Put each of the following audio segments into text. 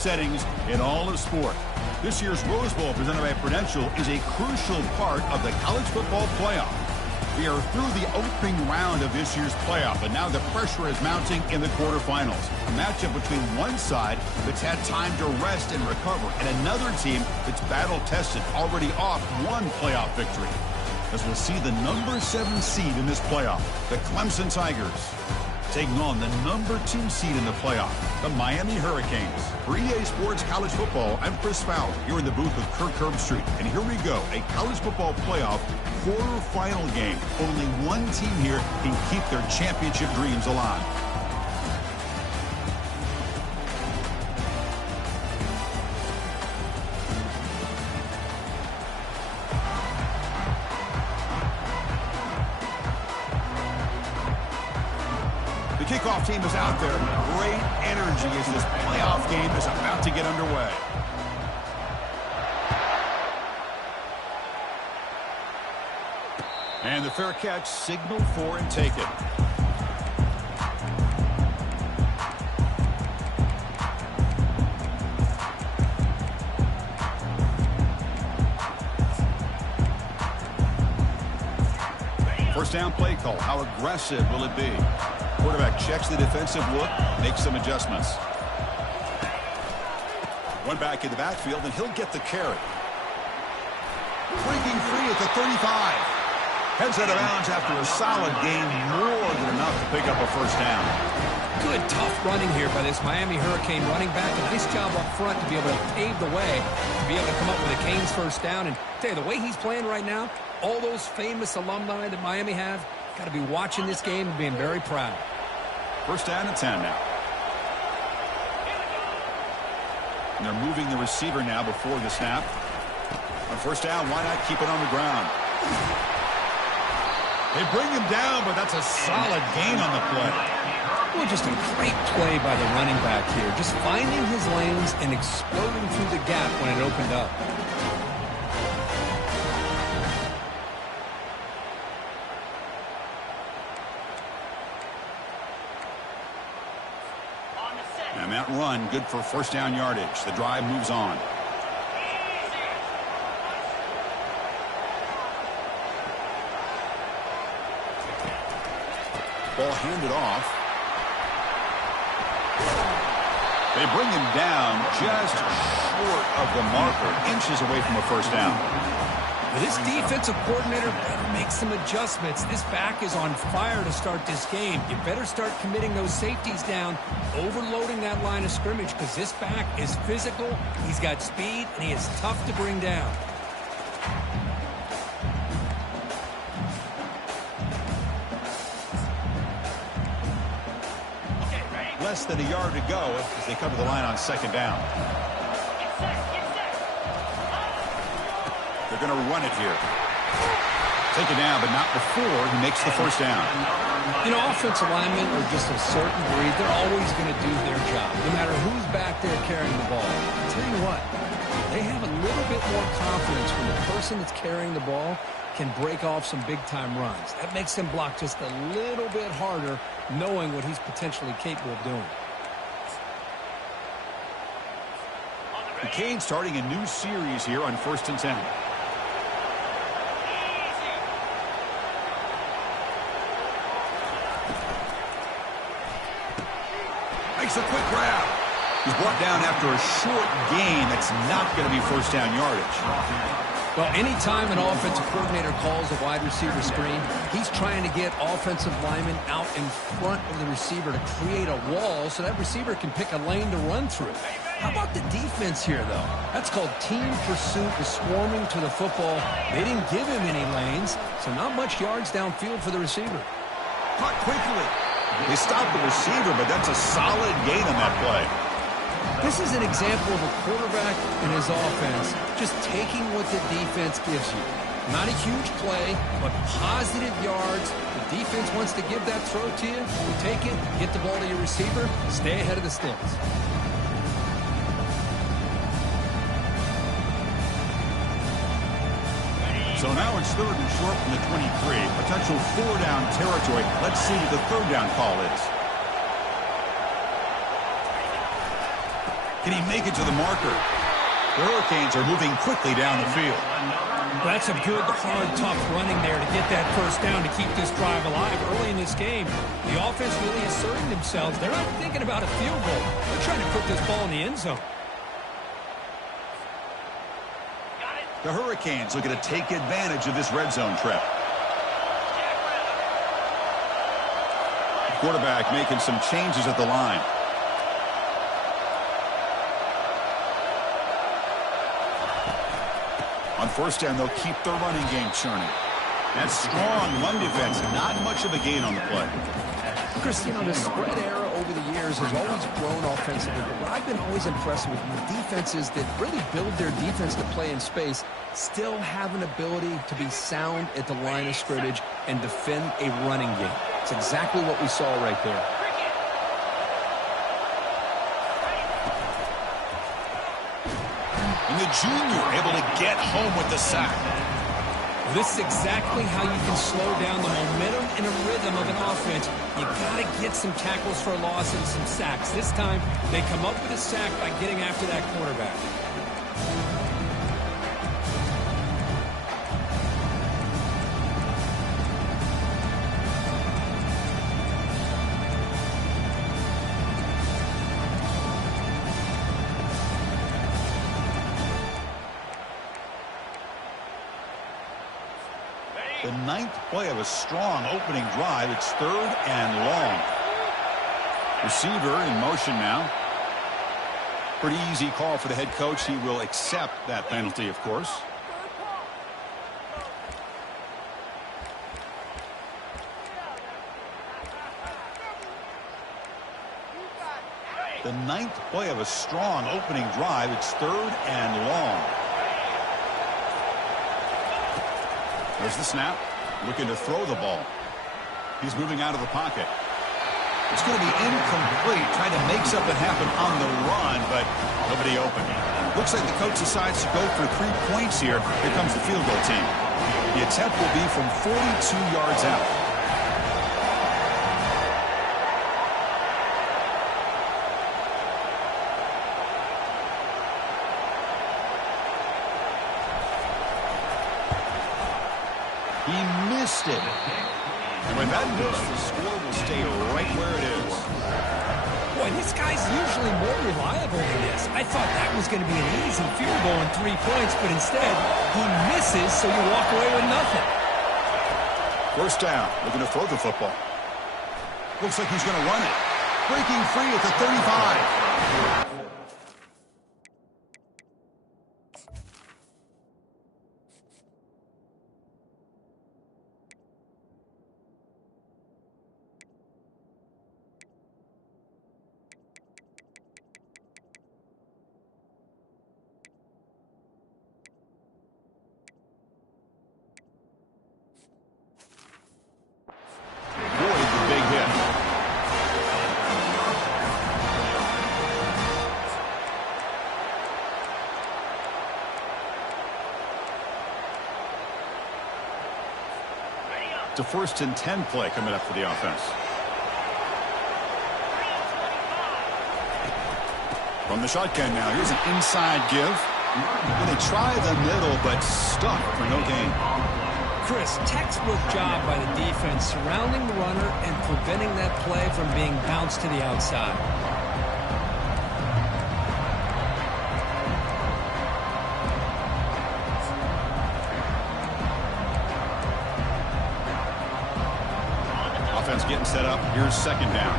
settings in all of sport. This year's Rose Bowl presented by Prudential is a crucial part of the college football playoff. We are through the opening round of this year's playoff, and now the pressure is mounting in the quarterfinals. A matchup between one side that's had time to rest and recover, and another team that's battle-tested, already off one playoff victory. As we'll see the number 7 seed in this playoff, the Clemson Tigers, taking on the number 2 seed in the playoff, the Miami Hurricanes. For EA Sports College Football, I'm Chris Fowler, here in the booth with Kirk Herbstreit. And here we go, a college football playoff quarterfinal game. Only one team here can keep their championship dreams alive. Kickoff team is out there. Great energy as this playoff game is about to get underway. And the fair catch signaled for and taken. First down play call. How aggressive will it be? Quarterback checks the defensive look, makes some adjustments. One back in the backfield, and he'll get the carry. Breaking free at the 35. Heads out of bounds after a solid gain, more than enough to pick up a first down. Good, tough running here by this Miami Hurricane running back. A nice job up front to be able to pave the way, to be able to come up with a Canes first down. And tell you, the way he's playing right now, all those famous alumni that Miami have, got to be watching this game and being very proud. First down and 10 now. And they're moving the receiver now before the snap. On first down, why not keep it on the ground? They bring him down, but that's a solid gain on the play. Well, just a great play by the running back here. Just finding his lanes and exploding through the gap when it opened up. Out run, good for first down yardage. The drive moves on. Ball handed off. They bring him down just short of the marker, inches away from a first down. This defensive coordinator better make some adjustments. This back is on fire to start this game. You better start committing those safeties down, overloading that line of scrimmage, because this back is physical, he's got speed, and he is tough to bring down. Less than a yard to go as they come to the line on second down. They're going to run it here. Take it down, but not before he makes the first down. You know, offensive linemen are just a certain breed. They're always going to do their job, no matter who's back there carrying the ball. I'll tell you what, they have a little bit more confidence when the person that's carrying the ball can break off some big-time runs. That makes them block just a little bit harder, knowing what he's potentially capable of doing. The Canes starting a new series here on 1st and 10. Makes a quick grab. He's brought down after a short gain. That's not going to be first down yardage. Well, anytime an offensive coordinator calls a wide receiver screen, he's trying to get offensive linemen out in front of the receiver to create a wall so that receiver can pick a lane to run through. How about the defense here, though? That's called team pursuit, the swarming to the football. They didn't give him any lanes, so not much yards downfield for the receiver. Caught quickly. They stopped the receiver, but that's a solid gain on that play. This is an example of a quarterback and his offense just taking what the defense gives you. Not a huge play, but positive yards. The defense wants to give that throw to you. You take it, get the ball to your receiver, stay ahead of the sticks. So now it's 3rd and short from the 23. Potential 4-down territory. Let's see what the 3rd down call is. Can he make it to the marker? The Hurricanes are moving quickly down the field. That's a good, hard, tough running there to get that first down to keep this drive alive early in this game. The offense really asserting themselves. They're not thinking about a field goal. They're trying to put this ball in the end zone. The Hurricanes looking to take advantage of this red zone trip. Quarterback making some changes at the line. On first down, they'll keep their running game churning. That strong run defense, not much of a gain on the play. Chris, you know, the spread era over the years has always grown offensively, but what I've been always impressed with defenses that really build their defense to play in space still have an ability to be sound at the line of scrimmage and defend a running game. It's exactly what we saw right there. And the junior able to get home with the sack. This is exactly how you can slow down the momentum and a rhythm of an offense. You got to get some tackles for a loss and some sacks. This time, they come up with a sack by getting after that quarterback. The ninth play of a strong opening drive. It's third and long. Receiver in motion now. Pretty easy call for the head coach. He will accept that penalty, of course. The ninth play of a strong opening drive. It's third and long. There's the snap. Looking to throw the ball. He's moving out of the pocket. It's going to be incomplete. Trying to make something happen on the run, but nobody open. Looks like the coach decides to go for 3 points here. Here comes the field goal team. The attempt will be from 42 yards out. He missed it. And with that miss, the score will stay right where it is. Boy, this guy's usually more reliable than this. I thought that was going to be an easy field goal and 3 points, but instead, he misses, so you walk away with nothing. First down, looking to throw the football. Looks like he's going to run it. Breaking free at the 35. It's a 1st and 10 play coming up for the offense. From the shotgun now, here's an inside give. They try the middle, but stuck for no gain. Chris, textbook job by the defense surrounding the runner and preventing that play from being bounced to the outside. Offense getting set up. Here's 2nd down.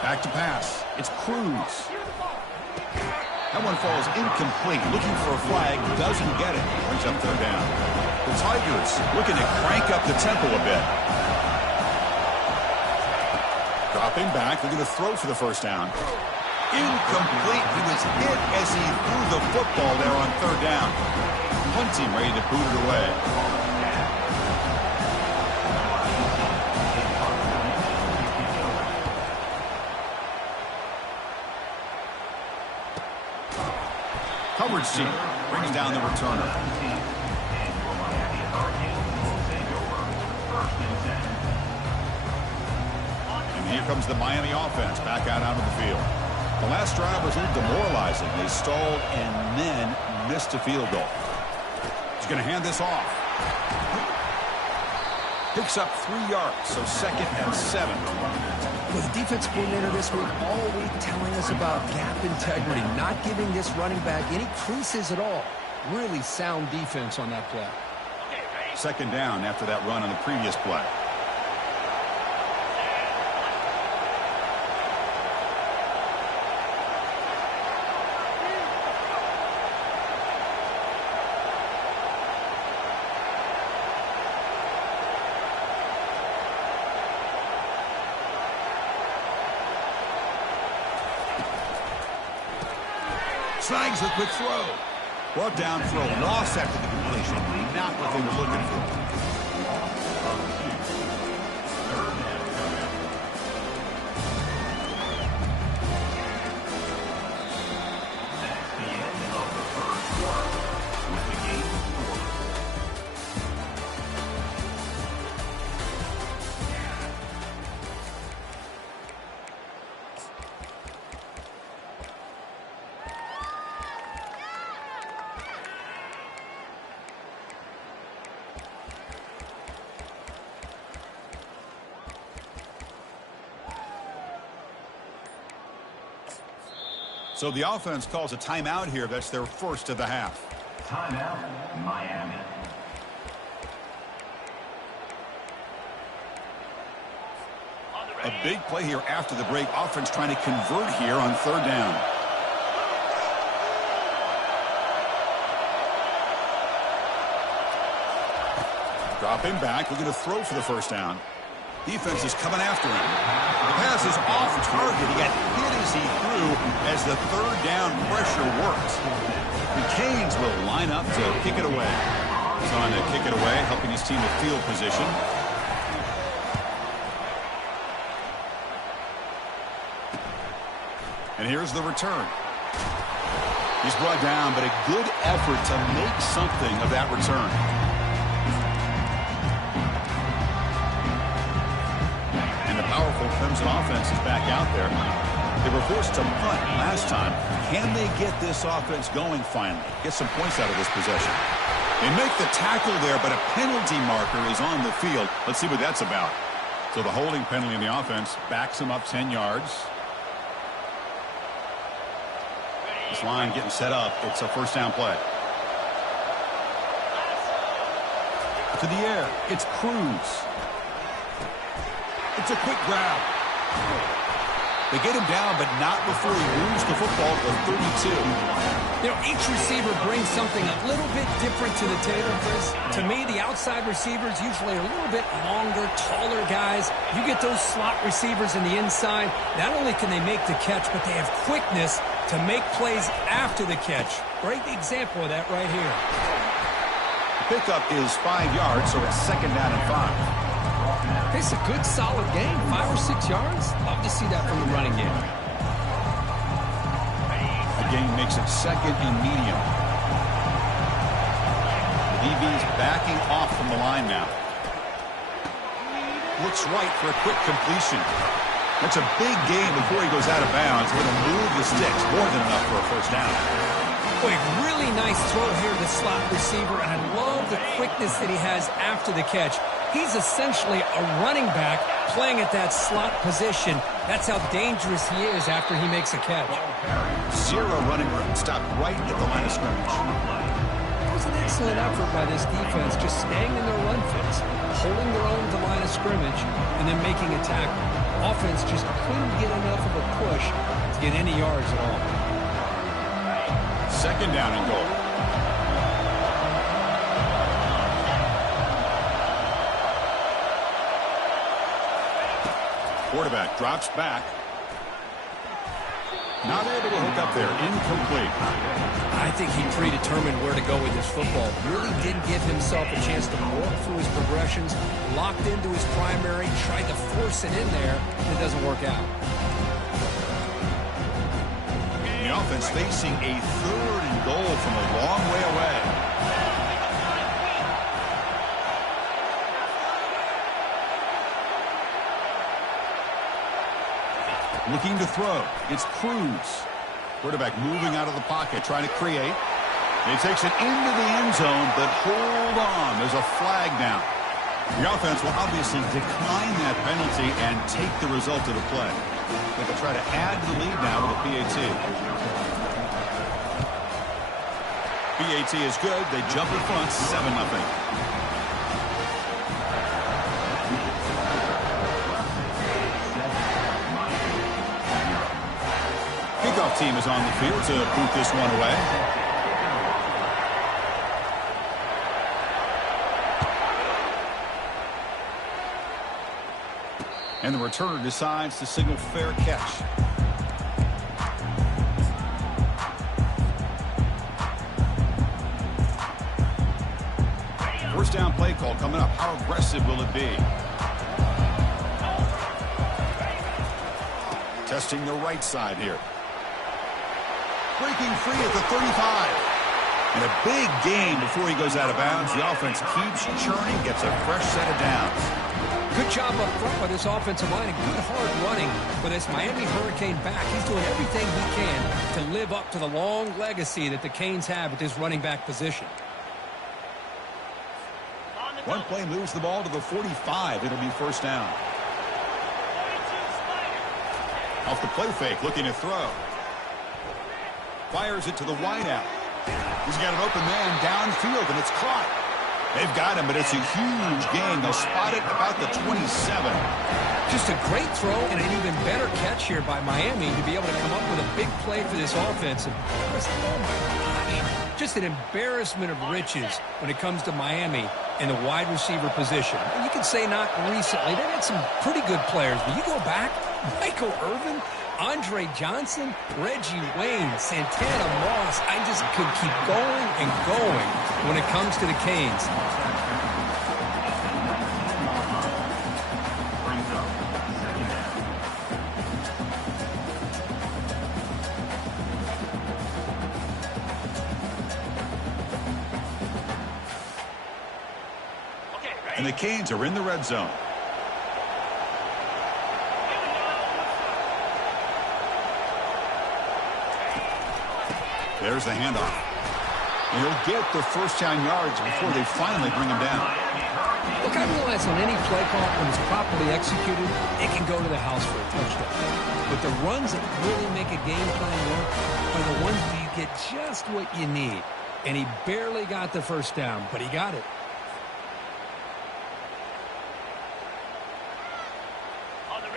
Back to pass. It's Cruz. That one falls incomplete. Looking for a flag. Doesn't get it. Brings up 3rd down. The Tigers looking to crank up the tempo a bit. Dropping back. They're going to throw for the 1st down. Incomplete. He was hit as he threw the football there on 3rd down. Punt team ready to boot it away. Coverage team brings down the returner. And Here comes the Miami offense back out onto the field. The last drive was a little demoralizing. They stalled and then missed a field goal. He's going to hand this off. Picks up 3 yards, so 2nd and 7. With the defense coordinator this week all week telling us about gap integrity, not giving this running back any creases at all. Really sound defense on that play. 2nd down after that run on the previous play. Snags a quick throw. Brought down for a loss after the completion. Not what they were looking for. So the offense calls a timeout here. That's their first of the half. Timeout, Miami. A big play here after the break. Offense trying to convert here on 3rd down. Dropping back, looking to throw for the 1st down. Defense is coming after him. The pass is off target. He got hit as he threw as the 3rd down pressure works. The Canes will line up to kick it away. He's on to kick it away, helping his team with field position. And here's the return. He's brought down, but a good effort to make something of that return. Powerful Clemson offense is back out there. They were forced to punt last time. Can they get this offense going finally? Get some points out of this possession. They make the tackle there, but a penalty marker is on the field. Let's see what that's about. So the holding penalty in the offense backs him up 10 yards. This line getting set up. It's a 1st down play. To the air. It's Cruz. It's a quick grab. They get him down, but not before he moves the football to 32. You know, each receiver brings something a little bit different to the table, Chris. To me, the outside receivers usually are a little bit longer, taller guys. You get those slot receivers in the inside, not only can they make the catch, but they have quickness to make plays after the catch. Great example of that right here. The pickup is 5 yards, so it's 2nd down and 5. It's a good, solid game. 5 or 6 yards. Love to see that from the running game. The game makes it 2nd and medium. The DB's backing off from the line now. Looks right for a quick completion. That's a big gain before he goes out of bounds. Going to move the sticks. More than enough for a 1st down. Boy, really nice throw here to the slot receiver, and I love the quickness that he has after the catch. He's essentially a running back playing at that slot position. That's how dangerous he is after he makes a catch. 0 running room. Stopped right at the line of scrimmage. It was an excellent effort by this defense, just staying in their run fits, holding their own to the line of scrimmage, and then making a tackle. Offense just couldn't get enough of a push to get any yards at all. 2nd down and goal. Quarterback drops back. Not able to hook up there. Incomplete. I think he predetermined where to go with his football. Really didn't give himself a chance to work through his progressions. Locked into his primary, tried to force it in there, and it doesn't work out. The offense facing a 3rd and goal from a long way away. Looking to throw. It's Cruz. Quarterback moving out of the pocket, trying to create. He takes it into the end zone, but hold on. There's a flag down. The offense will obviously decline that penalty and take the result of the play. But they'll try to add to the lead now with a PAT. PAT is good. They jump in front, 7-0. Kickoff team is on the field to boot this one away. And the returner decides to signal fair catch. First down play call coming up. How aggressive will it be? Testing the right side here. Breaking free at the 35. And a big gain before he goes out of bounds. The offense keeps churning, gets a fresh set of downs. Good job up front by this offensive line and good hard running for this Miami Hurricane back. He's doing everything he can to live up to the long legacy that the Canes have with this running back position. One play moves the ball to the 45. It'll be first down. Off the play fake, looking to throw. Fires it to the wideout. He's got an open man downfield, and it's caught. They've got him, but it's a huge gain. They'll spot it about the 27. Just a great throw and an even better catch here by Miami to be able to come up with a big play for this offense. And oh my gosh, just an embarrassment of riches when it comes to Miami in the wide receiver position. And you can say not recently. They've had some pretty good players, but you go back, Michael Irvin, Andre Johnson, Reggie Wayne, Santana Moss. I just could keep going and going when it comes to the Canes. And the Canes are in the red zone. There's the handoff. And he'll get the first down yards before they finally bring him down. Look, I realize on any play call, when it's properly executed, it can go to the house for a touchdown. But the runs that really make a game plan work are the ones where you get just what you need. And he barely got the first down, but he got it.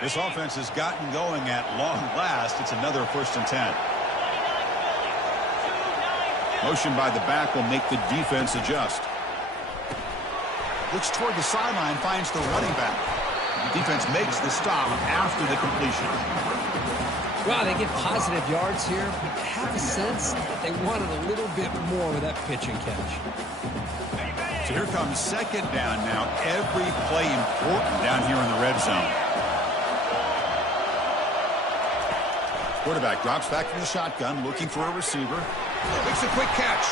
This offense has gotten going at long last. It's another 1st and 10. Motion by the back will make the defense adjust. Looks toward the sideline, finds the running back. The defense makes the stop after the completion. Well, they get positive yards here, but I have a sense that they wanted a little bit more with that pitch and catch. So here comes second down now. Every play important down here in the red zone. Quarterback drops back from the shotgun, looking for a receiver. Makes a quick catch.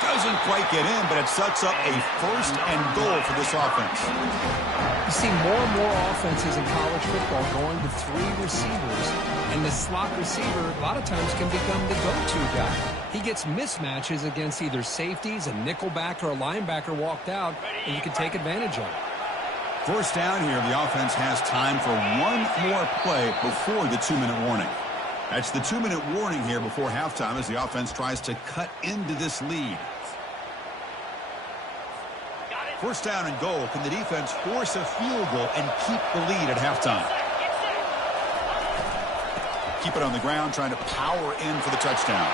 Doesn't quite get in, but it sets up a 1st and goal for this offense. You see more and more offenses in college football going to 3 receivers, and the slot receiver a lot of times can become the go-to guy. He gets mismatches against either safeties, a nickelback, or a linebacker walked out, and you can take advantage of it. First down here, the offense has time for one more play before the 2-minute warning. That's the 2-minute warning here before halftime as the offense tries to cut into this lead. First down and goal. Can the defense force a field goal and keep the lead at halftime? Keep it on the ground, trying to power in for the touchdown.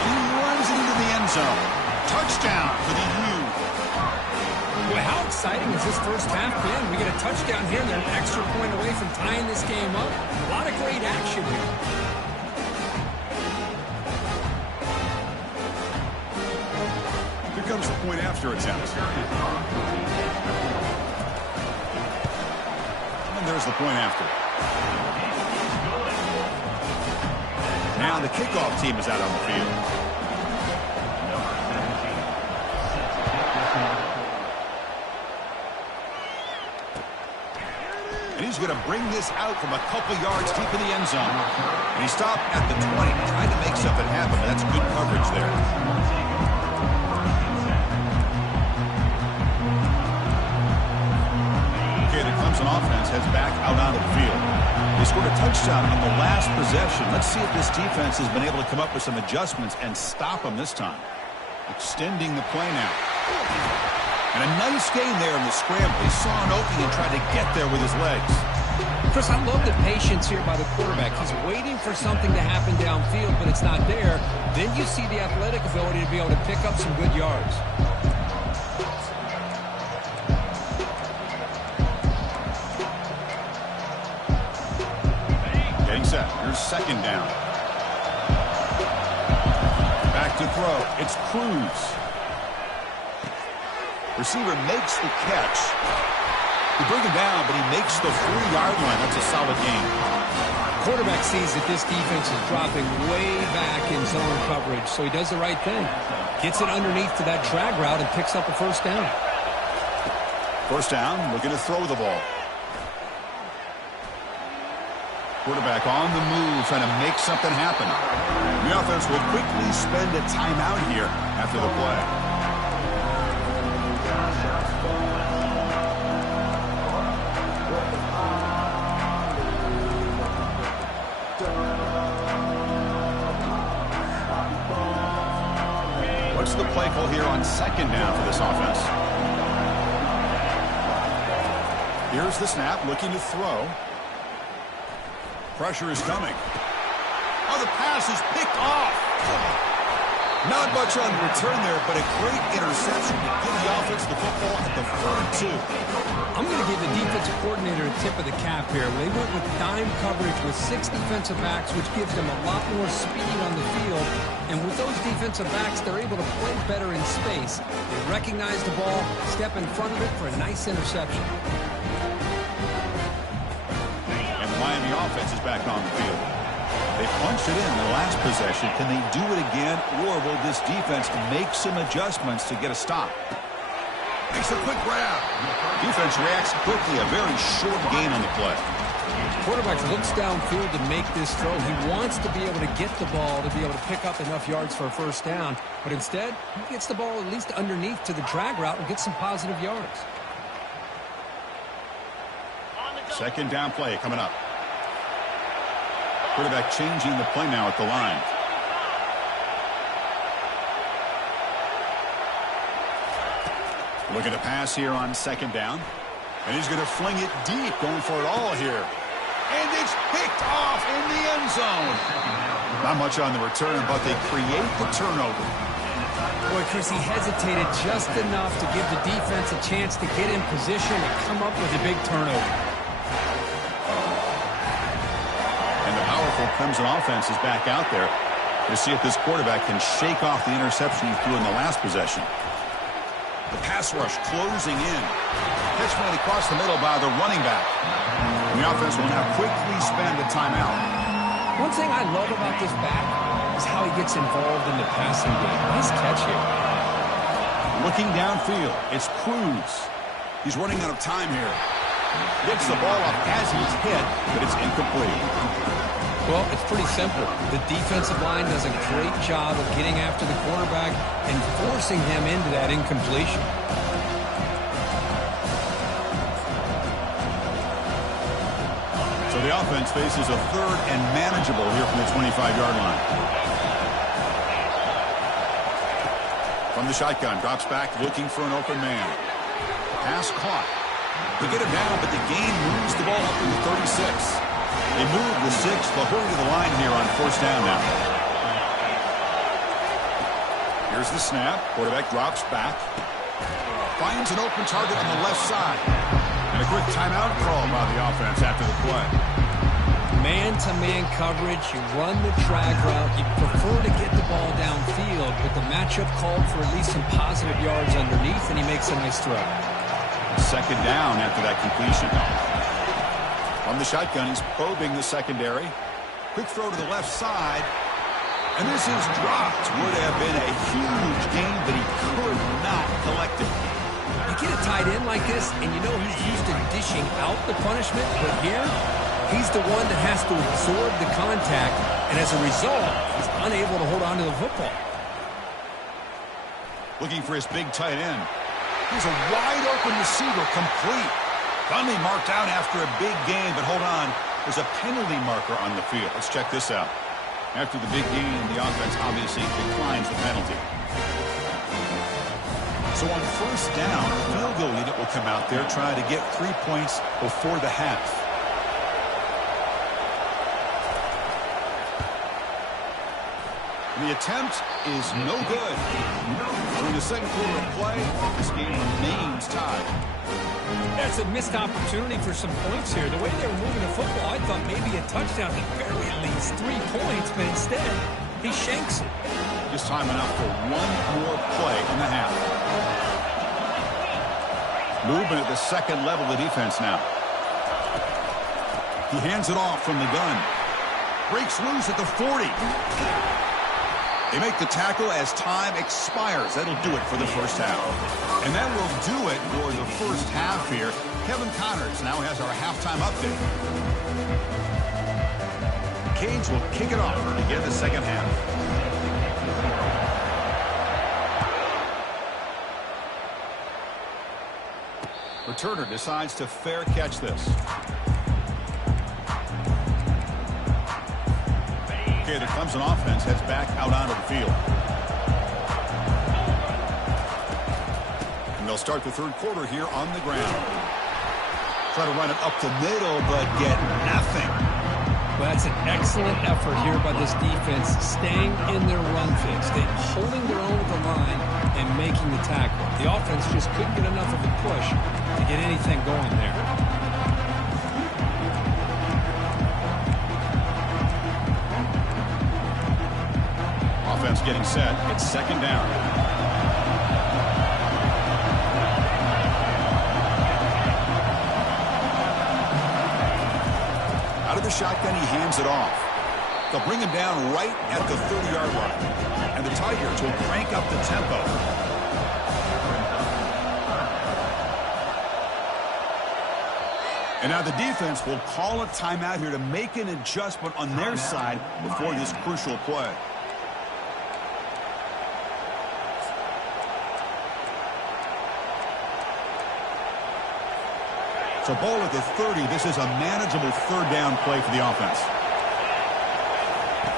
He runs it into the end zone. Touchdown for the U. Boy, how exciting has this first half been? We get a touchdown here, and they're an extra point away from tying this game up. A lot of great action here. Here comes the point after attempt. And there's the point after. Now the kickoff team is out on the field. he's going to bring this out from a couple yards deep in the end zone. And he stopped at the 20, trying to make something happen. That's good coverage there. Okay, the Clemson offense heads back out onto the field. They scored a touchdown on the last possession. Let's see if this defense has been able to come up with some adjustments and stop them this time. Extending the play now. And a nice gain there in the scramble. He saw an opening and tried to get there with his legs. Chris, I love the patience here by the quarterback. He's waiting for something to happen downfield, but it's not there. Then you see the athletic ability to be able to pick up some good yards. Getting set. Here's second down. Back to throw. It's Cruz. Receiver makes the catch. He brings him down, but he makes the 3-yard line. That's a solid gain. Quarterback sees that this defense is dropping way back in zone coverage, so he does the right thing. Gets it underneath to that drag route and picks up a first down. First down, looking to throw the ball. Quarterback on the move, trying to make something happen. The offense will quickly spend a timeout here after the play. What's the play call here on second down for this offense? Here's the snap, looking to throw. Pressure is coming. Oh, the pass is picked off. Not much on the return there, but a great interception to give the offense the football at the 42. I'm going to give the defensive coordinator a tip of the cap here. They went with dime coverage with 6 defensive backs, which gives them a lot more speed on the field. And with those defensive backs, they're able to play better in space. They recognize the ball, step in front of it for a nice interception. And the Miami offense is back on the field. They punched it in the last possession. Can they do it again, or will this defense make some adjustments to get a stop? Makes a quick grab. Defense reacts quickly. A very short gain on the play. Quarterback looks downfield to make this throw. He wants to be able to get the ball to be able to pick up enough yards for a first down. But instead, he gets the ball at least underneath to the drag route and gets some positive yards. Second down play coming up. Quarterback changing the play now at the line. Looking to pass here on second down. And he's going to fling it deep, going for it all here. And it's picked off in the end zone. Not much on the return, but they create the turnover. Boy, Chris, he hesitated just enough to give the defense a chance to get in position and come up with a big turnover. And the powerful Clemson offense is back out there to see if this quarterback can shake off the interception he threw in the last possession. The pass rush closing in. Catch made across the middle by the running back. And the offense will now quickly spend a timeout. One thing I love about this back is how he gets involved in the passing game. Nice catch here. Looking downfield, it's Cruz. He's running out of time here. Gets the ball off as he's hit, but it's incomplete. Well, it's pretty simple. The defensive line does a great job of getting after the quarterback and forcing him into that incompletion. So the offense faces a third and manageable here from the 25-yard line. From the shotgun, drops back looking for an open man. Pass caught. They get him down, but the gain moves the ball up to the 36. They move the 6, but hurry to the line here on first down now. Here's the snap. Quarterback drops back. Finds an open target on the left side. And a quick timeout call by the offense after the play. Man-to-man coverage, you run the drag route, you prefer to get the ball downfield, but the matchup called for at least some positive yards underneath, and he makes a nice throw. Second down after that completion. From the shotgun, he's probing the secondary. Quick throw to the left side. And this is dropped. Would have been a huge gain, but he could not collect it. You get a tight end like this, and you know he's used to dishing out the punishment, but here, he's the one that has to absorb the contact, and as a result, he's unable to hold on to the football. Looking for his big tight end. He's a wide-open receiver, complete. Finally marked out after a big gain, but hold on. There's a penalty marker on the field. Let's check this out. After the big gain, the offense obviously declines the penalty. So on first down, a field goal unit will come out there trying to get 3 points before the half. The attempt is no good. During the second quarter of play, this game remains tied. That's a missed opportunity for some points here. The way they were moving the football, I thought maybe a touchdown at barely at least 3 points, but instead, he shanks it. Just time enough for one more play in the half. Movement at the second level of the defense now. He hands it off from the gun. Breaks loose at the 40. They make the tackle as time expires. That'll do it for the first half. And that will do it for the first half here. Kevin Connors now has our halftime update. Canes will kick it off to begin the second half. Returner decides to fair catch this. Okay, there comes an offense, heads back out onto the field. And they'll start the third quarter here on the ground. Try to run it up the middle, but get nothing. Well, that's an excellent effort here by this defense, staying in their run fix. They're holding their own with the line and making the tackle. The offense just couldn't get enough of a push to get anything going there. Offense getting set. It's second down. Out of the shotgun, he hands it off. They'll bring him down right at the 30-yard line. And the Tigers will crank up the tempo. And now the defense will call a timeout here to make an adjustment on their side before this crucial play. So ball at the 30. This is a manageable third down play for the offense.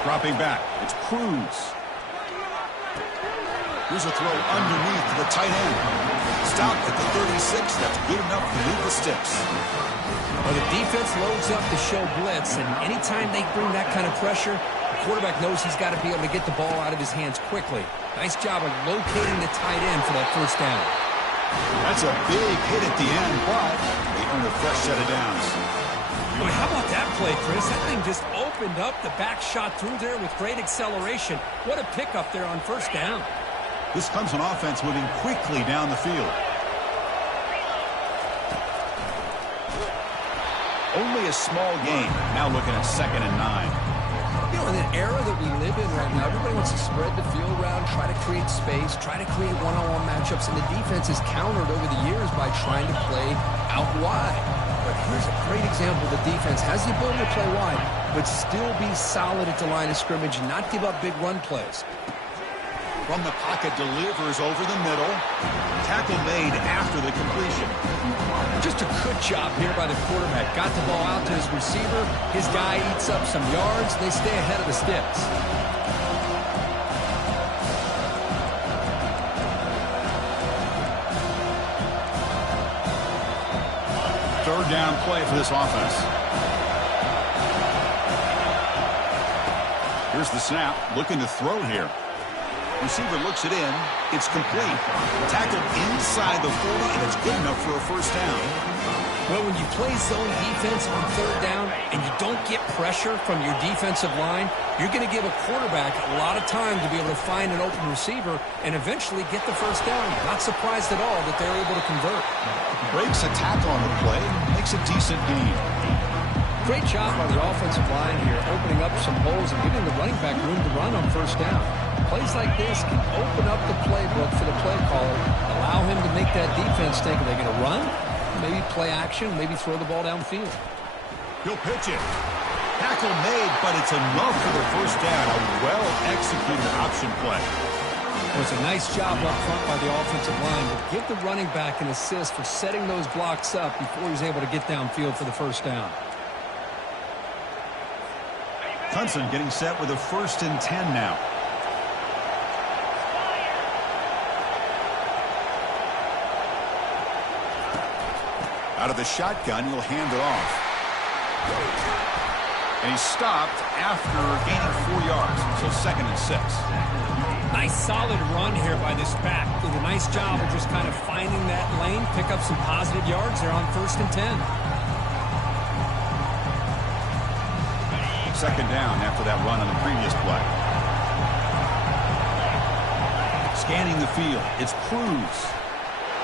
Dropping back. It's Cruz. Here's a throw underneath to the tight end. Stopped at the 36. That's good enough to move the sticks. Well, the defense loads up to show blitz, and anytime they bring that kind of pressure, the quarterback knows he's got to be able to get the ball out of his hands quickly. Nice job of locating the tight end for that first down. That's a big hit at the end, but they earn a fresh set of downs. Boy, how about that play, Chris? That thing just opened up. The back shot through there with great acceleration. What a pickup there on first down. This comes an offense moving quickly down the field. Only a small gain. Now looking at 2nd and 9. You know, in an era that we live in right now, everybody wants to spread the field around, try to create space, try to create one-on-one matchups, and the defense is countered over the years by trying to play out wide. But here's a great example. The defense has the ability to play wide, but still be solid at the line of scrimmage and not give up big run plays. From the pocket, delivers over the middle. Tackle made after the completion. Just a good job here by the quarterback. Got the ball out to his receiver. His guy eats up some yards. They stay ahead of the sticks. Third down play for this offense. Here's the snap. Looking to throw here. Receiver looks it in. It's complete. Tackled inside the 40, and it's good enough for a first down. Well, when you play zone defense on third down and you don't get pressure from your defensive line, you're going to give a quarterback a lot of time to be able to find an open receiver and eventually get the first down. Not surprised at all that they're able to convert. Breaks a tackle on the play. Makes a decent gain. Great job by the offensive line here, opening up some holes and giving the running back room to run on first down. Plays like this can open up the playbook for the play caller, allow him to make that defense think, are they going to run? Maybe play action, maybe throw the ball downfield. He'll pitch it. Tackle made, but it's enough for the first down. A well-executed option play. Well, it's a nice job up front by the offensive line, but give the running back an assist for setting those blocks up before he's able to get downfield for the first down. Clemson getting set with a 1st and 10 now. Out of the shotgun, he'll hand it off. And he's stopped after gaining 4 yards, so 2nd and 6. Nice solid run here by this back. Did a nice job of just kind of finding that lane, pick up some positive yards there on 1st and 10. 2nd down after that run on the previous play. Scanning the field, it's Cruz.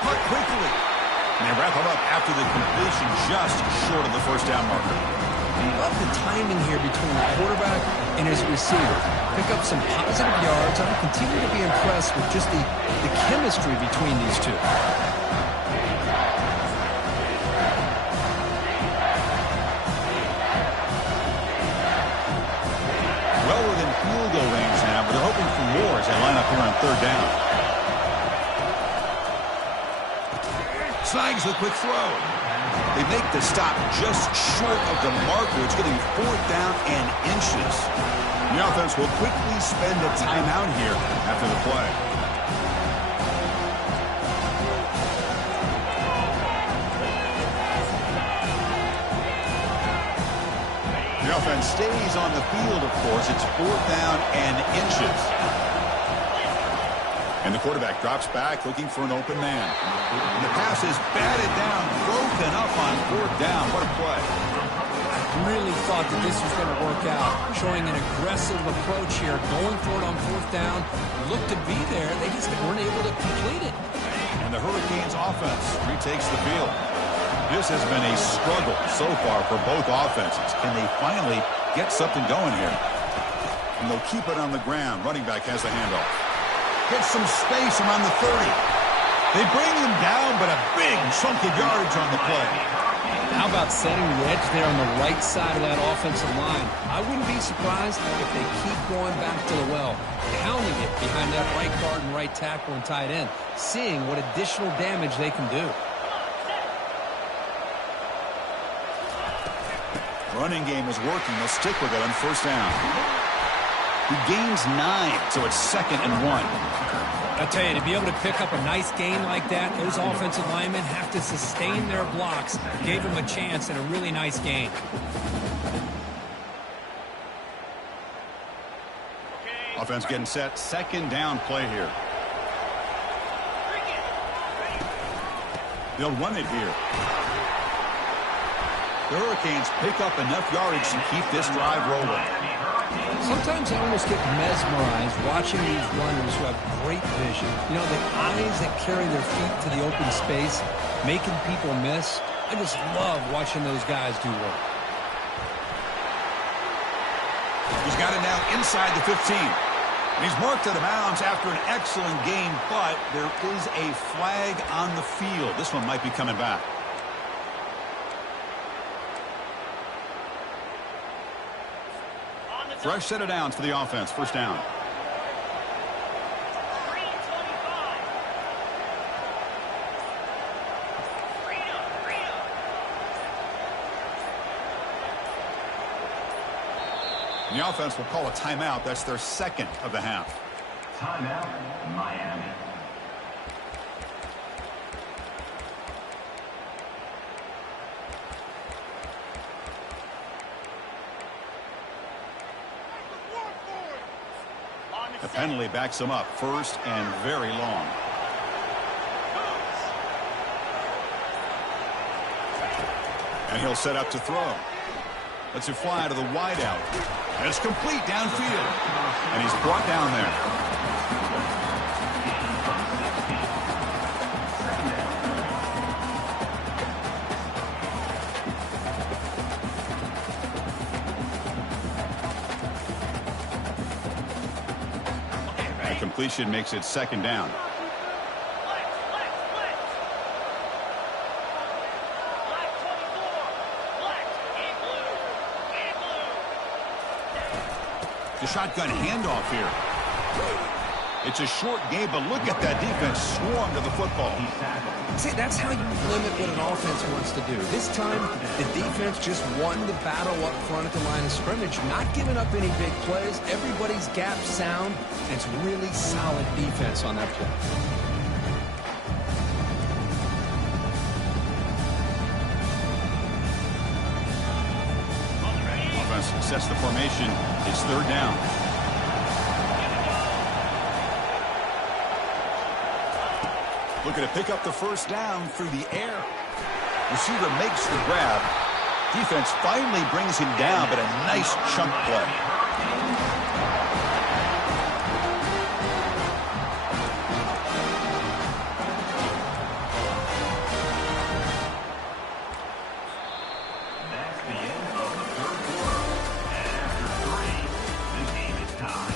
Cut quickly. And they wrap him up after the completion just short of the first down marker. I love the timing here between the quarterback and his receiver. Pick up some positive yards. I continue to be impressed with just the chemistry between these two. Well within field goal range now, but they're hoping for more as they line up here on 3rd down. Snags a quick throw. They make the stop just short of the marker. It's getting 4th down and inches. The offense will quickly spend a timeout here after the play. The offense stays on the field, of course. It's 4th down and inches. And the quarterback drops back looking for an open man. And the pass is batted down, broken up on 4th down. What a play. Really thought that this was going to work out. Showing an aggressive approach here, going for it on 4th down. Looked to be there. They just weren't able to complete it. And the Hurricanes offense retakes the field. This has been a struggle so far for both offenses. Can they finally get something going here? And they'll keep it on the ground. Running back has the handoff. Gets some space around the 30. They bring him down, but a big chunk of yardage on the play. How about setting the edge there on the right side of that offensive line? I wouldn't be surprised if they keep going back to the well, pounding it behind that right guard and right tackle and tight end, seeing what additional damage they can do. Running game is working. They'll stick with it on 1st down. He gains 9, so it's 2nd and 1. I tell you, to be able to pick up a nice gain like that, those offensive linemen have to sustain their blocks. Gave them a chance and a really nice gain. Offense getting set. 2nd down play here. They'll run it here. The Hurricanes pick up enough yardage to keep this drive rolling. Sometimes I almost get mesmerized watching these runners who have great vision. You know, the eyes that carry their feet to the open space, making people miss. I just love watching those guys do work. He's got it now inside the 15. And he's marked out of bounds after an excellent game, but there is a flag on the field. This one might be coming back. Fresh set of downs for the offense. 1st down. And the offense will call a timeout. That's their 2nd of the half. Timeout, Miami. The penalty backs him up. 1st and very long. And he'll set up to throw. Lets it fly to the wideout. And it's complete downfield. And he's brought down there. The completion makes it second down. The shotgun handoff here. It's a short game, but look at that defense swarm to the football. See, that's how you limit what an offense wants to do. This time, the defense just won the battle up front at the line of scrimmage, not giving up any big plays. Everybody's gap sound, and it's really solid defense on that play. Offense sets the formation. It's third down. Looking to pick up the first down through the air. Receiver makes the grab. Defense finally brings him down, but a nice chunk play. That's the end of the third quarter. And after 3, the game is tied.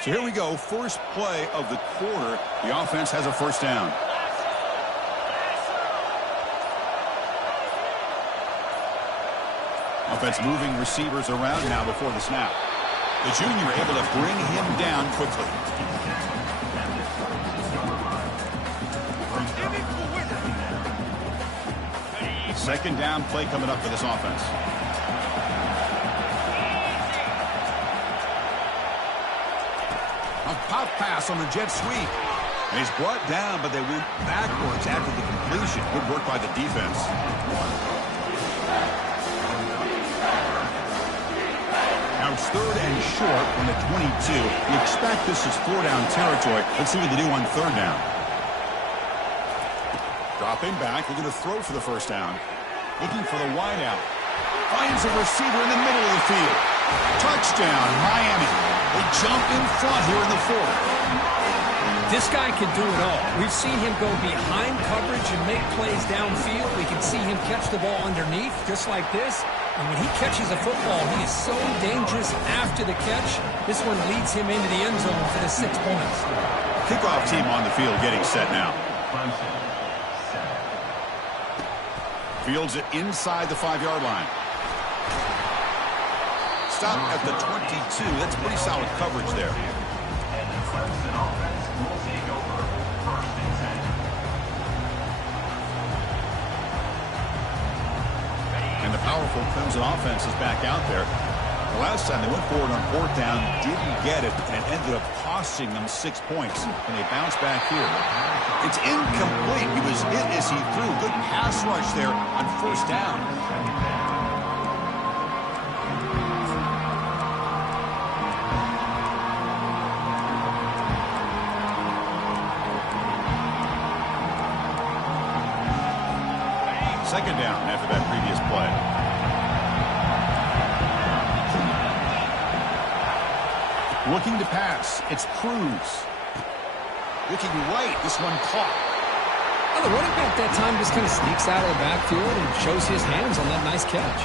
So here we go, first play of the quarter. The offense has a first down. Offense moving receivers around now before the snap. The junior able to bring him down quickly. Second down play coming up for this offense. A pop pass on the jet sweep. And he's brought down, but they went backwards after the completion. Good work by the defense. Now it's third and short from the 22. You expect this is 4-down territory. Let's see what they do on third down. Dropping back, looking to throw for the first down. Looking for the wideout. Finds a receiver in the middle of the field. Touchdown, Miami. They jump in front here in the fourth. This guy can do it all. We've seen him go behind coverage and make plays downfield. We can see him catch the ball underneath, just like this. And when he catches a football, he is so dangerous after the catch. This one leads him into the end zone for the 6 points. Kickoff team on the field getting set now. Clemson, 7. Fields it inside the 5-yard line. Stop at the 22. That's pretty solid coverage there. And the Clemson offense will take over first and 10. And the powerful Clemson offense is back out there. The last time they went forward on fourth down, didn't get it, and ended up costing them 6 points. And they bounce back here. It's incomplete. He was hit as he threw. Good pass rush there on first down. Second down after that previous play. Looking to pass. It's Cruz. Looking right. This one caught. Well, the running back that time just kind of sneaks out of the backfield and shows his hands on that nice catch.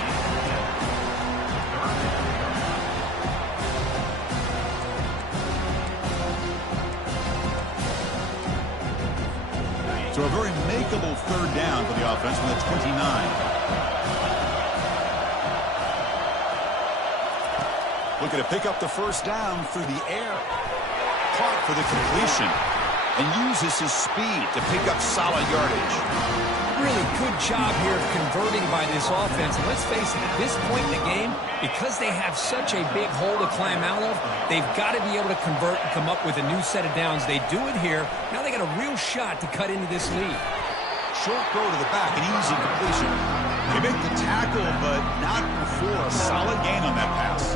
So a very makeable third down for the offense from the 29. Looking to pick up the first down through the air. Caught for the completion. And uses his speed to pick up solid yardage. Really good job here of converting by this offense. And let's face it, at this point in the game, because they have such a big hole to climb out of, they've got to be able to convert and come up with a new set of downs. They do it here. Now they got a real shot to cut into this lead. Short throw to the back, an easy completion. They make the tackle, but not before a solid gain on that pass.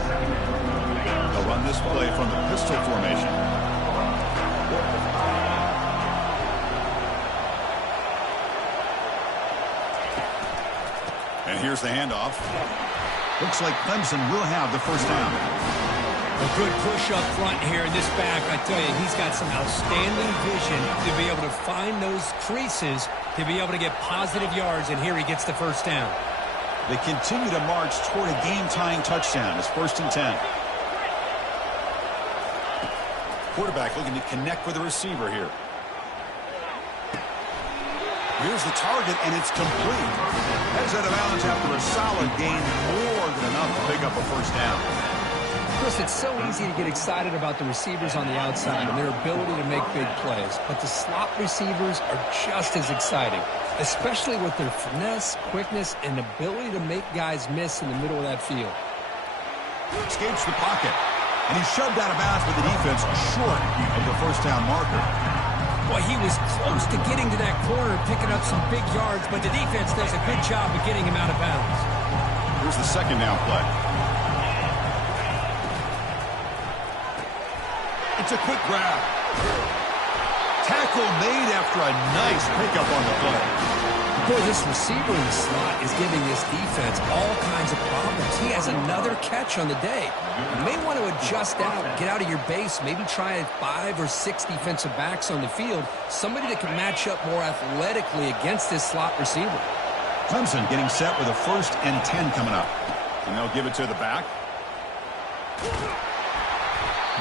They'll run this play from the pistol formation. And here's the handoff. Looks like Clemson will have the first down. A good push up front here in this back. I tell you, he's got some outstanding vision to be able to find those creases, to be able to get positive yards, and here he gets the first down. They continue to march toward a game-tying touchdown. It's 1st and 10. Quarterback looking to connect with the receiver here. Here's the target, and it's complete. Heads out of bounds after a solid gain, more than enough to pick up a first down. Chris, it's so easy to get excited about the receivers on the outside and their ability to make big plays, but the slot receivers are just as exciting, especially with their finesse, quickness, and ability to make guys miss in the middle of that field. Escapes the pocket, and he's shoved out of bounds with the defense short of the first down marker. Boy, he was close to getting to that corner, picking up some big yards, but the defense does a good job of getting him out of bounds. Here's the second down play. It's a quick grab. Tackle made after a nice pickup on the play. Boy, this receiver in the slot is giving this defense all kinds of problems. He has another catch on the day. You may want to adjust out, get out of your base, maybe try 5 or 6 defensive backs on the field, somebody that can match up more athletically against this slot receiver. Clemson getting set with a 1st and 10 coming up. And they'll give it to the back.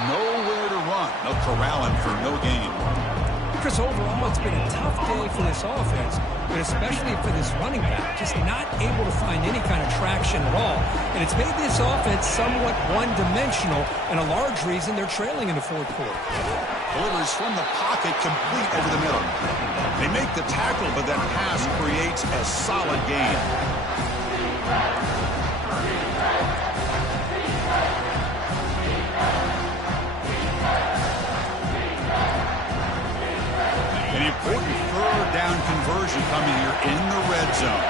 Nowhere to run. They'll corral him for no gain. Chris, overall, it's been a tough day for this offense, but especially for this running back, just not able to find any kind of traction at all. And it's made this offense somewhat one-dimensional, and a large reason they're trailing in the 4th quarter. Delivers from the pocket, complete over the middle. They make the tackle, but that pass creates a solid gain. An important 3rd down conversion coming here in the red zone.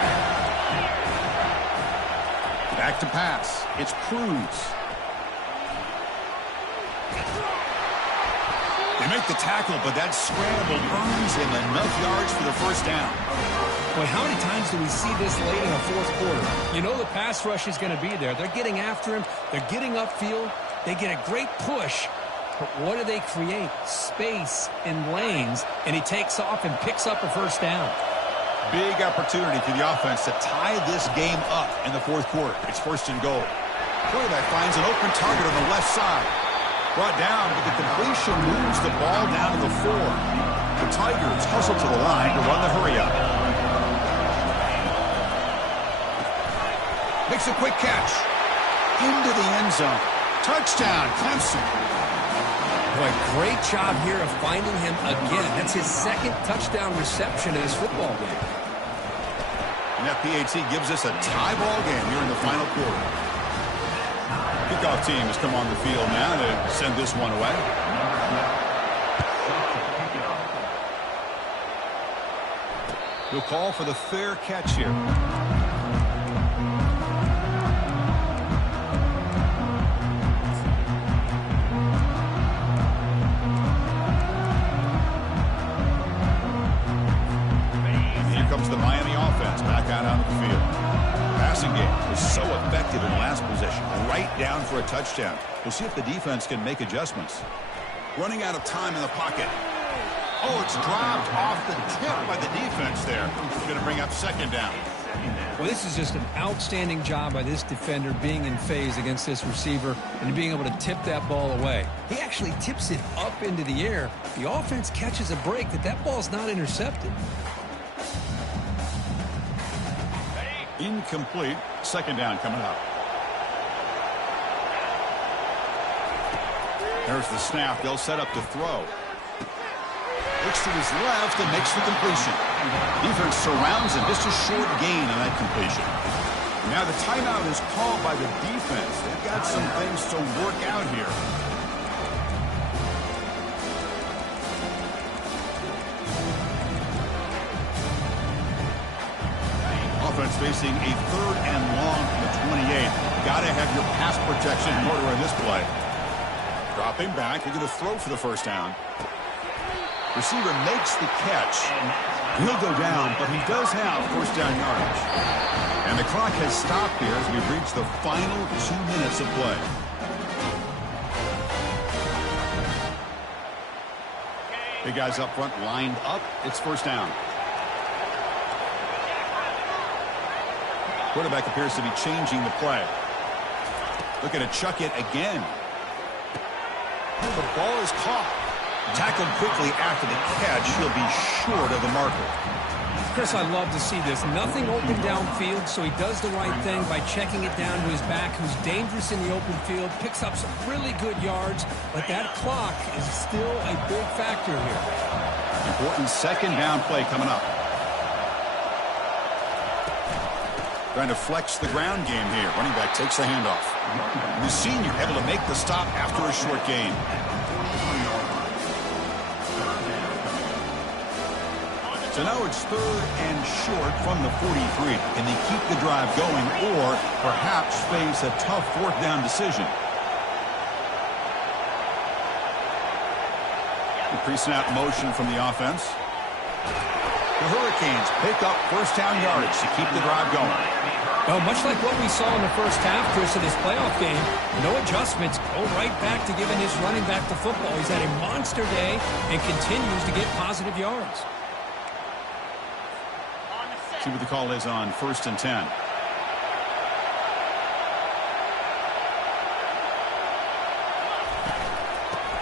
Back to pass. It's Cruz. They make the tackle, but that scramble earns him enough yards for the first down. Boy, how many times do we see this late in the 4th quarter? You know the pass rush is going to be there. They're getting after him. They're getting upfield. They get a great push. But what do they create? Space in lanes, and he takes off and picks up a first down. Big opportunity for the offense to tie this game up in the 4th quarter. It's 1st and goal. Quarterback finds an open target on the left side. Brought down, but the completion moves the ball down to the 4. The Tigers hustle to the line to run the hurry-up. Makes a quick catch. Into the end zone. Touchdown, Clemson. Boy, great job here of finding him again. That's his 2nd touchdown reception in this football game. And that PAT gives us a tie ball game here in the final quarter. Kickoff team has come on the field now to send this one away. He'll call for the fair catch here. The Miami offense back out onto the field. Passing game was so effective in last possession, right down for a touchdown. We'll see if the defense can make adjustments. Running out of time in the pocket. Oh, it's dropped off the tip by the defense there. It's going to bring up 2nd down. Well, this is just an outstanding job by this defender being in phase against this receiver and being able to tip that ball away. He actually tips it up into the air. The offense catches a break that ball's not intercepted. Incomplete. 2nd down coming up. There's the snap. They'll set up to throw. Looks to his left and makes the completion. Defense surrounds him. Just a short gain on that completion. Now the timeout is called by the defense. They've got some things to work out here. Offense facing a 3rd and long from the 28. Got to have your pass protection in order on this play. Dropping back. They're going to throw for the first down. Receiver makes the catch. He'll go down, but he does have first down yardage. And the clock has stopped here as we've reached the final 2 minutes of play. Big guys up front lined up. It's first down. Quarterback appears to be changing the play. Looking to chuck it again. The ball is caught. Tackled quickly after the catch. He'll be short of the marker. Chris, I love to see this. Nothing open downfield, so he does the right thing by checking it down to his back, who's dangerous in the open field, picks up some really good yards, but that clock is still a big factor here. Important second down play coming up. Trying to flex the ground game here. Running back takes the handoff. The senior able to make the stop after a short gain. So now it's third and short from the 43. Can they keep the drive going or perhaps face a tough fourth down decision? The pre-snap motion from the offense. The Hurricanes pick up first down yardage to keep the drive going. Well, much like what we saw in the first half, Chris, of this playoff game, no adjustments, go right back to giving his running back the football. He's had a monster day and continues to get positive yards. See what the call is on 1st and 10.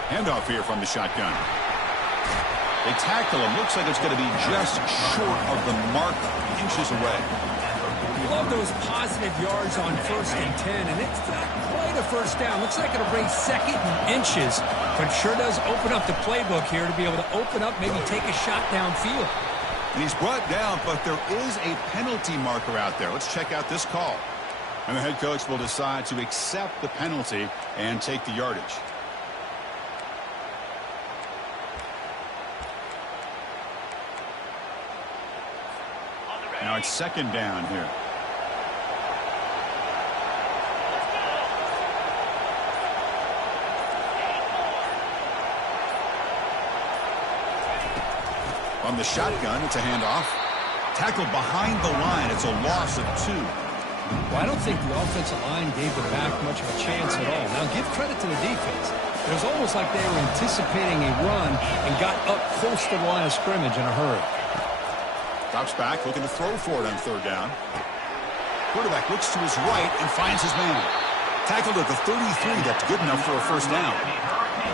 Handoff here from the shotgun. They tackle him. Looks like it's going to be just short of the mark, inches away. Love those positive yards on 1st and 10, and it's not quite a first down. Looks like it'll bring second and inches, but sure does open up the playbook here to be able to open up, maybe take a shot downfield. And he's brought down, but there is a penalty marker out there. Let's check out this call. And the head coach will decide to accept the penalty and take the yardage. Now it's second down here. On the shotgun, it's a handoff. Tackled behind the line. It's a loss of 2. Well, I don't think the offensive line gave the back much of a chance at all. Now, give credit to the defense. It was almost like they were anticipating a run and got up close to the line of scrimmage in a hurry. Drops back, looking to throw for it on third down. Quarterback looks to his right and finds his man. Tackled at the 33. That's good enough for a first down.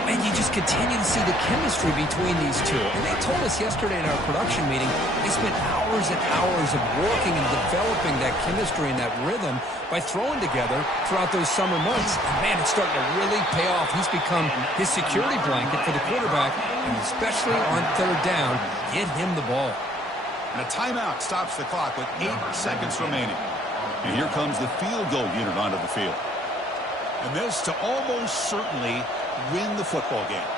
And you just continue to see the chemistry between these two. And they told us yesterday in our production meeting, they spent hours and hours of working and developing that chemistry and that rhythm by throwing together throughout those summer months. And man, it's starting to really pay off. He's become his security blanket for the quarterback, and especially on third down, get him the ball. And a timeout stops the clock with 8 seconds remaining. And here comes the field goal unit onto the field. And this to almost certainly win the football game.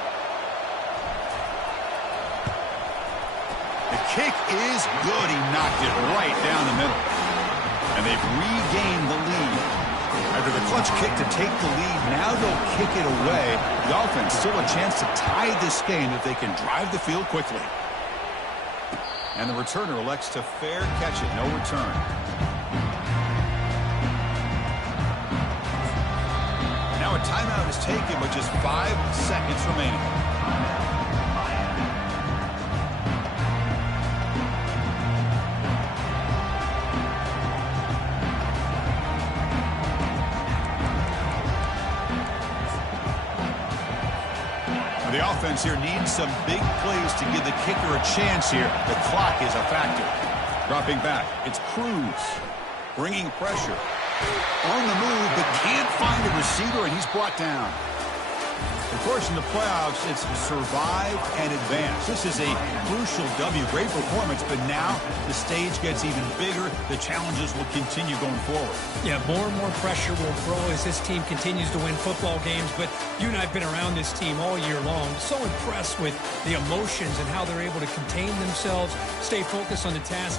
The kick is good. He knocked it right down the middle. And they've regained the lead. After the clutch kick to take the lead, now they'll kick it away. The offense still a chance to tie this game if they can drive the field quickly. And the returner elects to fair catch it. No return. Now a timeout is taken with just 5 seconds remaining. The offense here needs some big plays to give the kicker a chance here. The clock is a factor. Dropping back, it's Cruz. Bringing pressure. On the move, but can't find a receiver, and he's brought down. Of course, in the playoffs, it's survive and advance. This is a crucial W. Great performance, but now the stage gets even bigger. The challenges will continue going forward. Yeah, more and more pressure will grow as this team continues to win football games, but you and I have been around this team all year long. So impressed with the emotions and how they're able to contain themselves, stay focused on the task